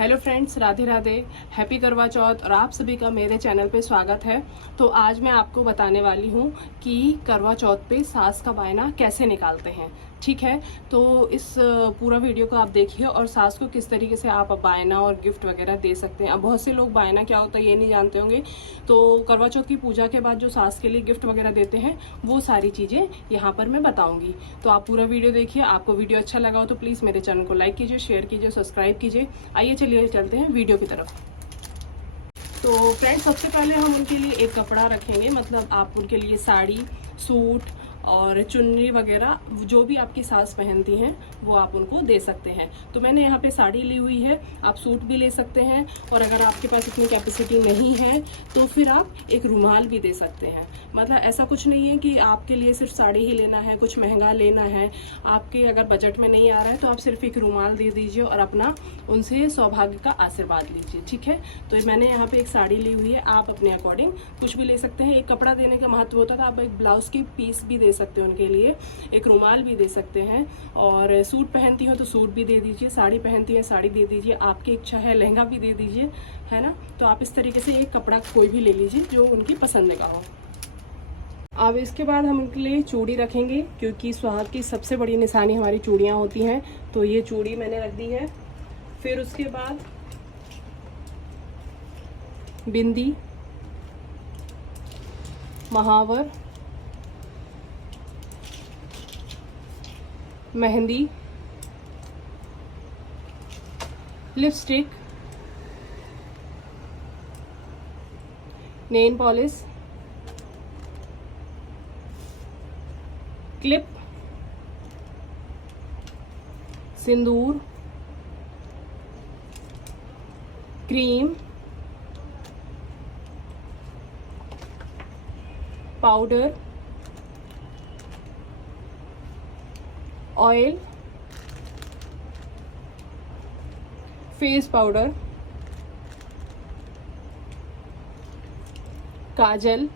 Hello friends, Radhe Radhe. Happy करवा चौथ और आप सभी का मेरे चैनल पे स्वागत है। तो आज मैं आपको बताने वाली हूँ कि करवा चौथ पे सास का बायना कैसे निकालते हैं। ठीक है, तो इस पूरा वीडियो को आप देखिए और सास को किस तरीके से आप बायना और गिफ्ट वगैरह दे सकते हैं। अब बहुत से लोग बायना क्या होता है ये नहीं जानते होंगे, तो करवा चौथ की पूजा के बाद जो सास के लिए गिफ्ट वगैरह देते हैं वो सारी चीज़ें यहाँ पर मैं बताऊँगी। तो आप पूरा वीडियो देखिए। आपको वीडियो अच्छा लगा हो तो प्लीज़ मेरे चैनल को लाइक कीजिए, शेयर कीजिए, सब्सक्राइब कीजिए। आइए चलिए चलते हैं वीडियो की तरफ। तो फ्रेंड्स, सबसे पहले हम उनके लिए एक कपड़ा रखेंगे, मतलब आप उनके लिए साड़ी, सूट और चुन्नी वगैरह जो भी आपकी सास पहनती हैं वो आप उनको दे सकते हैं। तो मैंने यहाँ पे साड़ी ली हुई है, आप सूट भी ले सकते हैं और अगर आपके पास इतनी कैपेसिटी नहीं है तो फिर आप एक रुमाल भी दे सकते हैं। मतलब ऐसा कुछ नहीं है कि आपके लिए सिर्फ साड़ी ही लेना है, कुछ महंगा लेना है। आपके अगर बजट में नहीं आ रहा है तो आप सिर्फ एक रुमाल दे दीजिए और अपना उनसे सौभाग्य का आशीर्वाद लीजिए। ठीक है, तो मैंने यहाँ पे एक साड़ी ली हुई है, आप अपने अकॉर्डिंग कुछ भी ले सकते हैं। एक कपड़ा देने का महत्व होता है, आप एक ब्लाउज की पीस भी दे सकते हैं उनके लिए, एक रुमाल भी दे सकते हैं। और सूट पहनती हो तो सूट भी दे दीजिए, साड़ी पहनती है साड़ी दे दीजिए, आपकी इच्छा है लहंगा भी दे दीजिए, है ना। तो आप इस तरीके से एक कपड़ा कोई भी ले लीजिए जो उनकी पसंद का हो। अब इसके बाद हम उनके लिए चूड़ी रखेंगे, क्योंकि सुहाग की सबसे बड़ी निशानी हमारी चूड़ियाँ होती हैं। तो ये चूड़ी मैंने रख दी है। फिर उसके बाद बिंदी, महावर, mehndi, lipstick, nail polish, clip, sindoor, cream, powder, oil, face powder, kajal,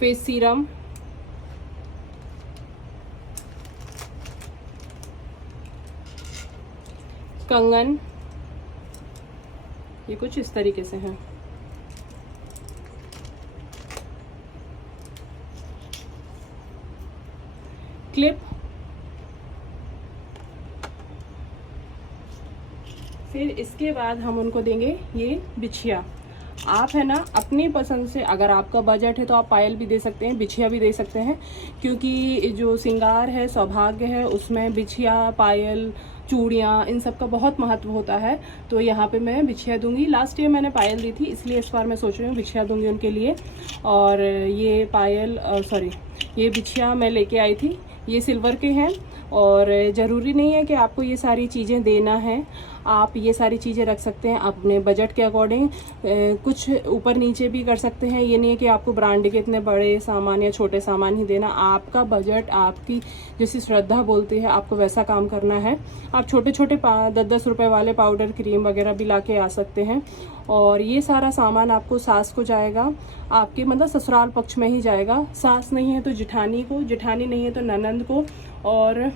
face serum, कंगन, ये कुछ इस तरीके से हैं। क्लिप, फिर इसके बाद हम उनको देंगे ये बिछिया। आप है ना अपनी पसंद से, अगर आपका बजट है तो आप पायल भी दे सकते हैं, बिछिया भी दे सकते हैं, क्योंकि जो श्रृंगार है, सौभाग्य है, उसमें बिछिया, पायल, चूड़ियाँ, इन सब का बहुत महत्व होता है। तो यहाँ पे मैं बिछिया दूंगी। लास्ट ईयर मैंने पायल दी थी, इसलिए इस बार मैं सोच रही हूँ बिछिया दूंगी उनके लिए। और ये पायल ये बिछिया मैं लेके आई थी, ये सिल्वर के हैं। और ज़रूरी नहीं है कि आपको ये सारी चीज़ें देना है, आप ये सारी चीज़ें रख सकते हैं अपने बजट के अकॉर्डिंग। कुछ ऊपर नीचे भी कर सकते हैं। ये नहीं है कि आपको ब्रांड के इतने बड़े सामान या छोटे सामान ही देना। आपका बजट, आपकी जैसी श्रद्धा बोलती है, आपको वैसा काम करना है। आप छोटे छोटे 10-10 रुपए वाले पाउडर, क्रीम वगैरह भी ला के आ सकते हैं। और ये सारा सामान आपको सास को जाएगा, आपके मतलब ससुराल पक्ष में ही जाएगा। सास नहीं है तो जिठानी को, जिठानी नहीं है तो ननंद को, और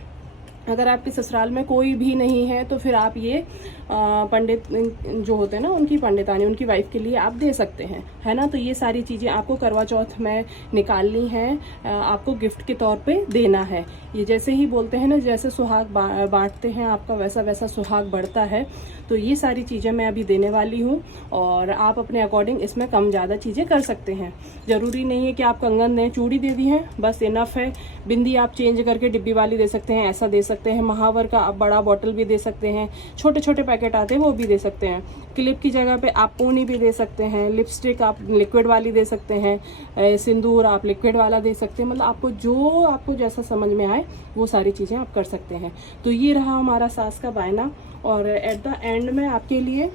अगर आपके ससुराल में कोई भी नहीं है तो फिर आप ये पंडित जो होते हैं ना, उनकी पंडितानी, उनकी वाइफ के लिए आप दे सकते हैं, है ना। तो ये सारी चीज़ें आपको करवा चौथ में निकालनी है, आपको गिफ्ट के तौर पे देना है। ये जैसे ही बोलते हैं ना, जैसे सुहाग बांटते हैं आपका वैसा वैसा सुहाग बढ़ता है। तो ये सारी चीज़ें मैं अभी देने वाली हूँ और आप अपने अकॉर्डिंग इसमें कम ज़्यादा चीज़ें कर सकते हैं। ज़रूरी नहीं है कि आप कंगन दें, चूड़ी दे दी है बस इनफ है। बिंदी आप चेंज करके डिब्बी वाली दे सकते हैं, ऐसा दे सकते हैं। महावर का आप बड़ा बॉटल भी दे सकते हैं, छोटे छोटे पैकेट आते हैं वो भी दे सकते हैं। क्लिप की जगह पे आप पोनी भी दे सकते हैं, लिपस्टिक आप लिक्विड वाली दे सकते हैं, सिंदूर आप लिक्विड वाला दे सकते हैं। मतलब आपको जैसा समझ में आए वो सारी चीज़ें आप कर सकते हैं। तो ये रहा हमारा सास का बायना। और एट द एंड में आपके लिए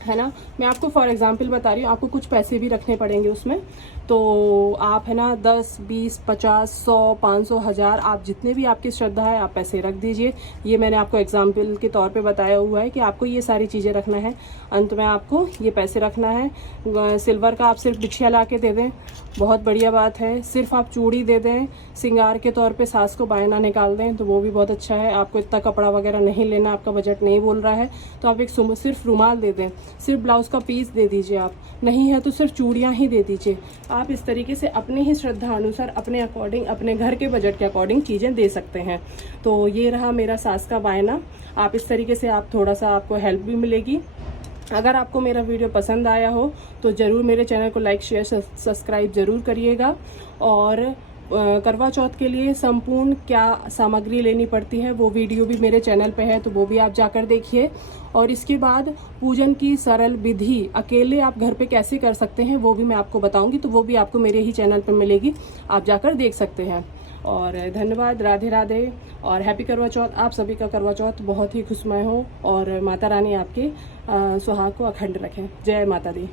है ना। मैं आपको फॉर एग्जांपल बता रही हूँ, आपको कुछ पैसे भी रखने पड़ेंगे उसमें। तो आप है ना 10, 20, 50, 100, 500, 1000, आप जितने भी आपकी श्रद्धा है आप पैसे रख दीजिए। ये मैंने आपको एग्जांपल के तौर पे बताया हुआ है कि आपको ये सारी चीज़ें रखना है। अंत में आपको ये पैसे रखना है। सिल्वर का आप सिर्फ बिछिया ला के दे दें, बहुत बढ़िया बात है। सिर्फ आप चूड़ी दे दें, सिंगार के तौर पे सास को बायना निकाल दें तो वो भी बहुत अच्छा है। आपको इतना कपड़ा वगैरह नहीं लेना, आपका बजट नहीं बोल रहा है तो आप एक सिर्फ रुमाल दे दें, सिर्फ ब्लाउज़ का पीस दे दीजिए। आप नहीं है तो सिर्फ चूड़ियाँ ही दे दीजिए। आप इस तरीके से अपने ही श्रद्धा अनुसार, अपने अकॉर्डिंग, अपने घर के बजट के अकॉर्डिंग चीज़ें दे सकते हैं। तो ये रहा मेरा सास का बायना। आप इस तरीके से आप थोड़ा सा आपको हेल्प भी मिलेगी। अगर आपको मेरा वीडियो पसंद आया हो तो ज़रूर मेरे चैनल को लाइक, शेयर, सब्सक्राइब ज़रूर करिएगा। और करवा चौथ के लिए संपूर्ण क्या सामग्री लेनी पड़ती है वो वीडियो भी मेरे चैनल पे है, तो वो भी आप जाकर देखिए। और इसके बाद पूजन की सरल विधि अकेले आप घर पे कैसे कर सकते हैं वो भी मैं आपको बताऊंगी, तो वो भी आपको मेरे ही चैनल पर मिलेगी, आप जाकर देख सकते हैं। और धन्यवाद, राधे राधे और हैप्पी करवा चौथ। आप सभी का करवा चौथ बहुत ही खुशमय हो और माता रानी आपके सुहाग को अखंड रखें। जय माता दी।